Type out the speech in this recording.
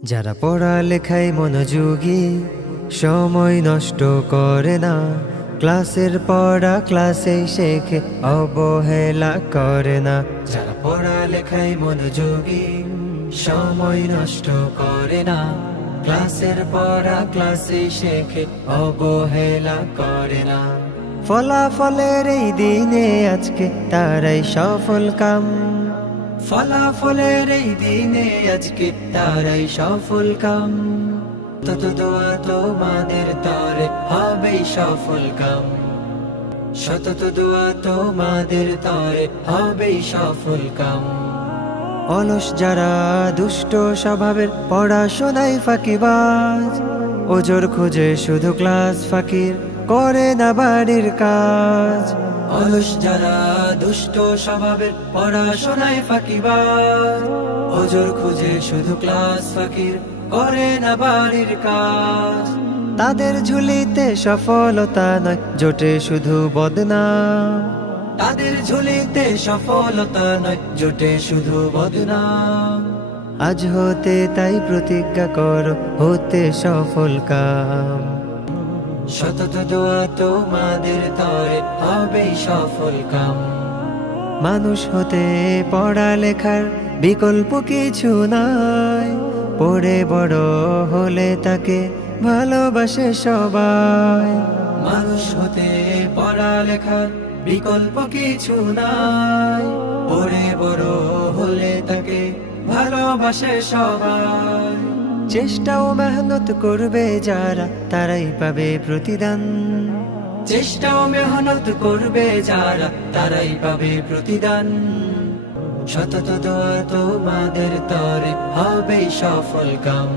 যারা পড়ালেখায় মনোযোগী, সময় নষ্ট করে না, ক্লাসের পড়া ক্লাসেই শেখে, অবহেলা করে না। যারা পড়ালেখায় মনোযোগী, সময় নষ্ট করে না, ক্লাসের পড়া ক্লাসেই শেখে, অবহেলা করে না। ফলাফলের এই দিনে আজকে তারাই সফল কাম, ফলাফলের এই দিনে আজকে তারাই সফল কাম। তত দোয়া তোমাদের তরে হবেই সফল কাম, শতত দোয়া তোমাদের তরে হবেই সফল কাম। অলস যারা দুষ্ট স্বভাবের, পড়াশোনায় ফাঁকিবাজ, ওজোর খুঁজে শুধু ক্লাস ফাঁকির, করে না বাড়ির কাজ। অলস যারা দুষ্ট স্বভাবের, পড়াশোনায় ফাঁকিবাজ, ওজোর খুঁজে শুধু ক্লাস ফাঁকির, করে না বাড়ির কাজ। তাদের ঝুলিতে সফলতা নয়, জোটে শুধু বদনাম। তাদের ঝুলিতে সফলতা নয়, জোটে শুধু বদনাম। আজ হতে তাই প্রতিজ্ঞা করো, হতে সফল কাম। শতত দোয়া তোমাদের তরে হবেই সফল কাম। মানুষ হতে পড়ালেখার বিকল্প কিছু নাই, পড়ে বড় হলে তাকে ভালোবাসে সবাই। মানুষ হতে পড়ালেখার বিকল্প কিছু নাই, পড়ে বড় হলে তাকে ভালোবাসে সবাই। চেষ্টা ও মেহনত করবে যারা, তারাই পাবে প্রতিদান। চেষ্টা ও মেহনত করবে যারা, তারাই পাবে প্রতিদান। শতত দোয়া তোমাদের তরে হবেই সফল কাম।